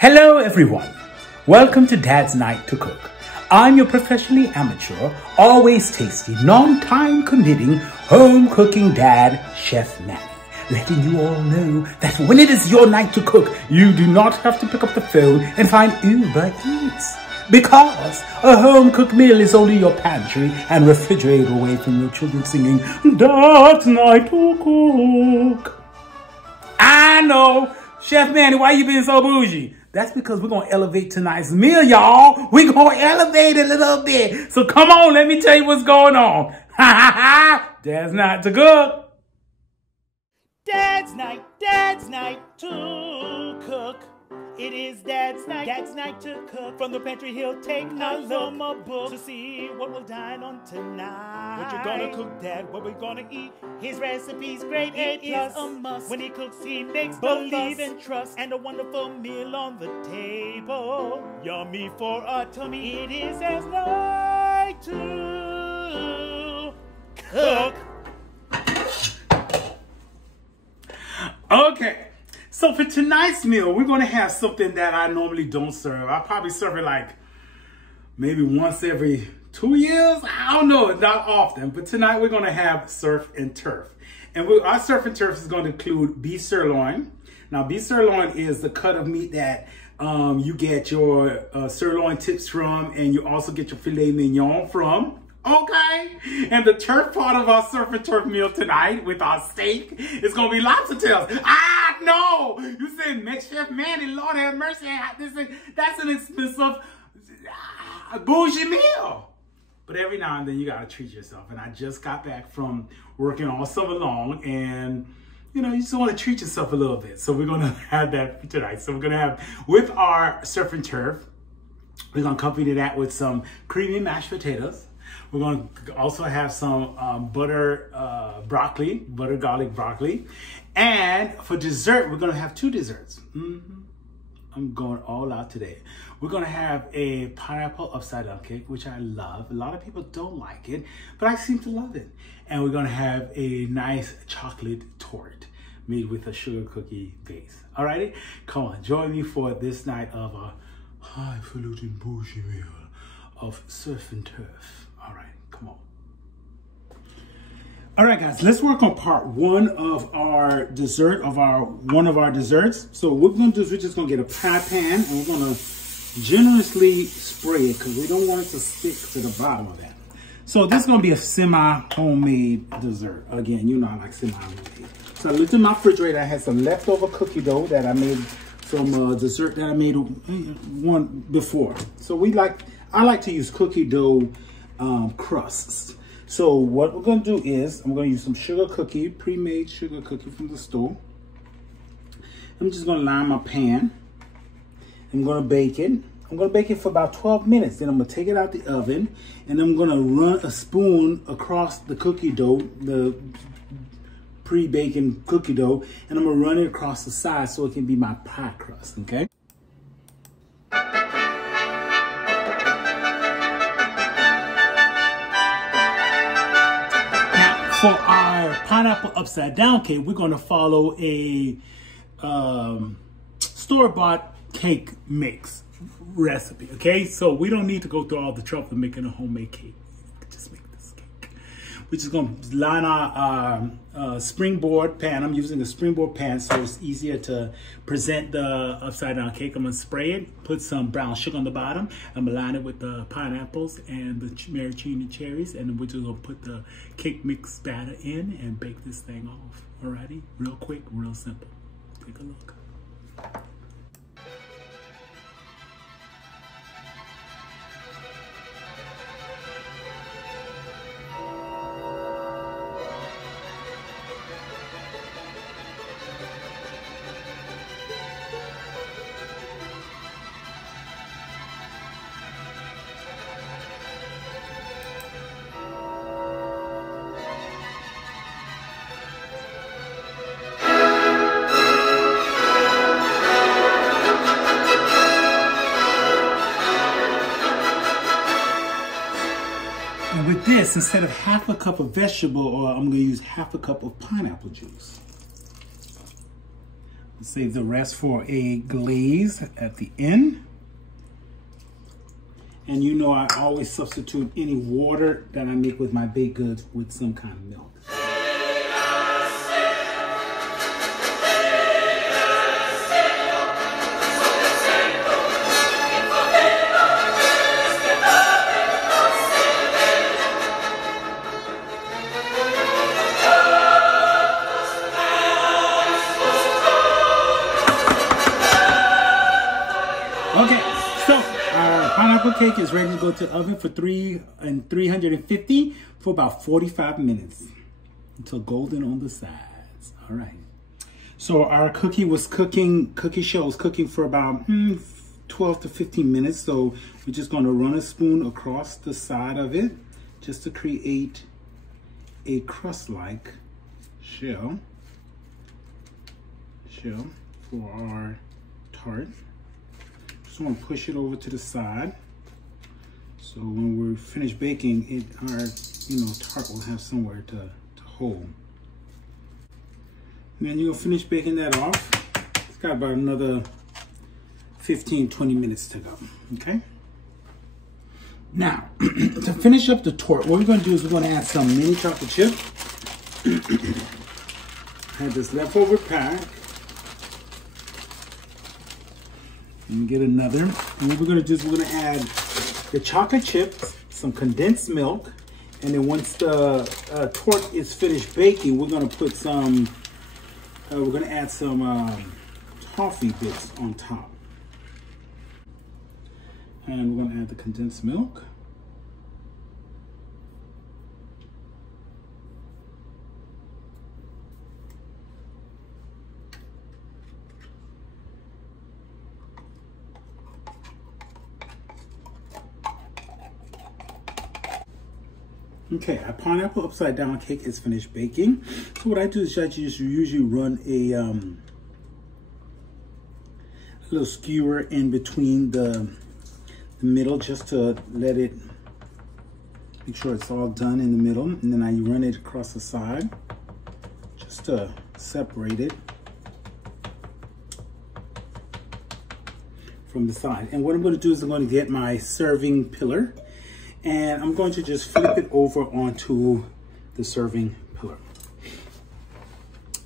Hello everyone, welcome to Dad's Night to Cook. I'm your professionally amateur, always tasty, non-time committing, home cooking dad, Chef Manny, letting you all know that when it is your night to cook, you do not have to pick up the phone and find Uber Eats. Because a home cooked meal is only your pantry and refrigerator away from your children singing, Dad's Night to Cook. I know, Chef Manny, why you being so bougie? That's because we're going to elevate tonight's meal, y'all. We're going to elevate it a little bit. So come on, let me tell you what's going on. Ha ha ha, Dad's Night to Cook. Dad's night to cook. It is Dad's night to cook. From the pantry he'll take a look to see what we'll dine on tonight. What you gonna cook, Dad? What we gonna eat? His recipe's great, it is a must. When he cooks, he makes believe and trust, and a wonderful meal on the table. Yummy for a tummy. It is Dad's night to cook. Okay. So for tonight's meal, we're going to have something that I normally don't serve. I probably serve it like maybe once every 2 years. I don't know, not often. But tonight we're going to have surf and turf. And our surf and turf is going to include beef sirloin. Now, beef sirloin is the cut of meat that you get your sirloin tips from, and you also get your filet mignon from. Okay, and the turf part of our surf and turf meal tonight with our steak is gonna be lobster tails. Ah, no! You said, Chef Manny, Lord have mercy, that's an expensive, bougie meal. But every now and then you gotta treat yourself. And I just got back from working all summer long, and you know, you just wanna treat yourself a little bit. So we're gonna have that for tonight. So we're gonna have, with our surf and turf, we're gonna accompany that with some creamy mashed potatoes. We're going to also have some butter garlic broccoli. And for dessert, we're going to have two desserts. I'm going all out today. We're going to have a pineapple upside down cake, which I love. A lot of people don't like it, but I seem to love it. And we're going to have a nice chocolate torte made with a sugar cookie base. Alrighty? Come on, join me for this night of a highfalutin bougie meal of surf and turf. All right, come on. All right, guys, let's work on part one of our dessert, one of our desserts. So what we're gonna do is we're just gonna get a pie pan, and we're gonna generously spray it because we don't want it to stick to the bottom of that. So this is gonna be a semi-homemade dessert. Again, you know I like semi-homemade. So I looked in my refrigerator. I had some leftover cookie dough that I made from dessert that I made one before. So I like to use cookie dough crusts. So what we're going to do is I'm going to use some sugar cookie, pre-made sugar cookie from the store. I'm just going to line my pan. I'm going to bake it. I'm going to bake it for about 12 minutes. Then I'm going to take it out the oven, and I'm going to run a spoon across the cookie dough, the pre-baking cookie dough, and I'm going to run it across the side so it can be my pie crust, okay? For our pineapple upside down cake, we're going to follow a store-bought cake mix recipe, okay? So we don't need to go through all the trouble of making a homemade cake. Just make this cake. We're just going to line our springboard pan. I'm using a springboard pan so it's easier to present the upside down cake. I'm going to spray it, put some brown sugar on the bottom. I'm going to line it with the pineapples and the maraschino cherries, and then we're just going to put the cake mix batter in and bake this thing off. Alrighty? Real quick, real simple. Take a look. And with this, instead of half a cup of vegetable oil, I'm going to use half a cup of pineapple juice. Save the rest for a glaze at the end. And you know I always substitute any water that I make with my baked goods with some kind of milk. Okay, so our pineapple cake is ready to go to the oven for 350 for about 45 minutes until golden on the sides. All right. So our cookie shell was cooking for about 12 to 15 minutes. So we're just going to run a spoon across the side of it just to create a crust-like shell for our tart. Just want to push it over to the side, so when we're finished baking, our tart will have somewhere to hold. And then you'll finish baking that off. It's got about another 15-20 minutes to go. Okay. Now, to finish up the tart, what we're going to do is we're going to add some mini chocolate chip. I have this leftover pack. Let me get another. And what we're going to do is we're going to add the chocolate chips, some condensed milk, and then once the tart is finished baking, we're going to put some, we're going to add some toffee bits on top. And we're going to add the condensed milk. Okay, our pineapple upside down cake is finished baking. So what I do is I just usually run a little skewer in between the middle just to let it, make sure it's all done in the middle. And then I run it across the side just to separate it from the side. And what I'm going to do is I'm going to get my serving pillar, and I'm going to just flip it over onto the serving pillar.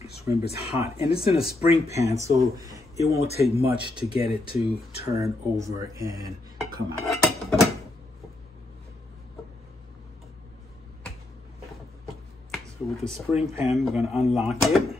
Just remember it's hot, and it's in a spring pan, so it won't take much to get it to turn over and come out. So with the spring pan, we're going to unlock it.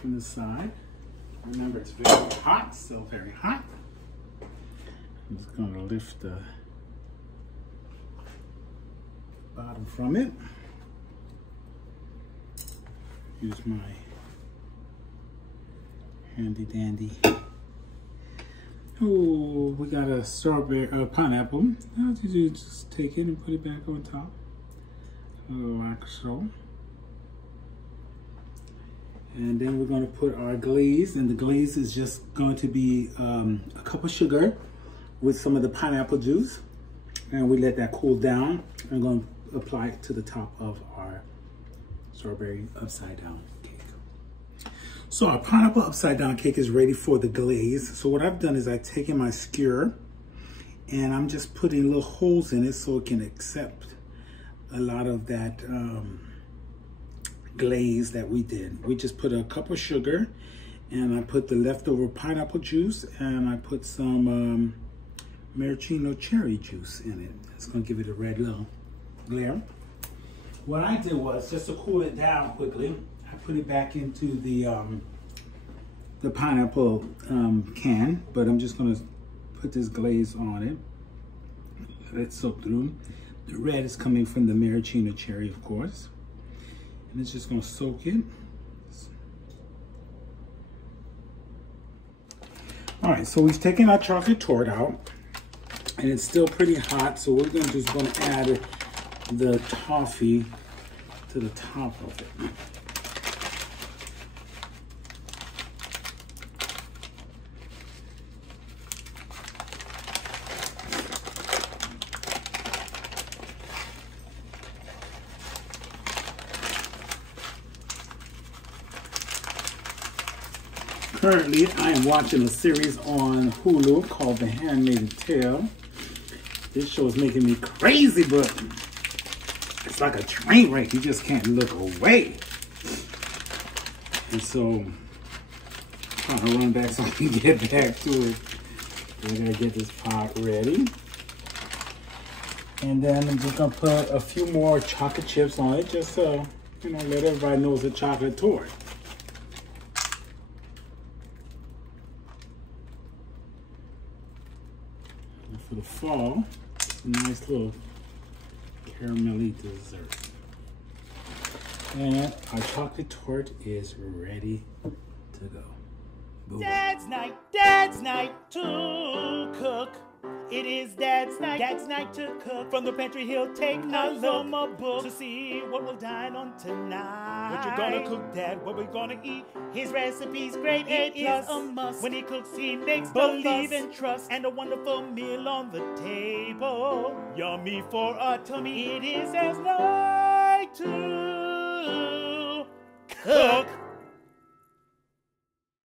From the side. Remember, it's very hot, still very hot. I'm just going to lift the bottom from it. Use my handy dandy. Oh, we got a strawberry, pineapple. How did you just take it and put it back on top? Like so. And then we're going to put our glaze, and the glaze is just going to be a cup of sugar with some of the pineapple juice, and we let that cool down. I'm going to apply it to the top of our strawberry upside down cake. So our pineapple upside down cake is ready for the glaze. So what I've done is I've taken my skewer and I'm just putting little holes in it so it can accept a lot of that glaze that we did. We just put a cup of sugar, and I put the leftover pineapple juice, and I put some maraschino cherry juice in it. It's gonna give it a red little glare. What I did was, just to cool it down quickly, I put it back into the pineapple can, but I'm just gonna put this glaze on it. Let it soak through. The red is coming from the maraschino cherry, of course. And it's just going to soak it. All right, so we've taken our chocolate tart out, and it's still pretty hot. So what we're going to do is going to add the toffee to the top of it. Currently, I am watching a series on Hulu called The Handmaid's Tale. This show is making me crazy, but it's like a train wreck. You just can't look away. And so, I'm trying to run back so I can get back to it. We're gonna get this pot ready. And then I'm just gonna put a few more chocolate chips on it, just so, you know, let everybody know it's a chocolate torte. And for the fall, a nice little caramelly dessert. And our chocolate torte is ready to go. Boom. Dad's night to cook. It is Dad's night to cook. From the pantry he'll take a look book to see what we'll dine on tonight. What you're gonna cook, Dad, what we're gonna eat. His recipe's great, it is a must. When he cooks, he makes believe and trust, and a wonderful meal on the table. Yummy for our tummy, it is as no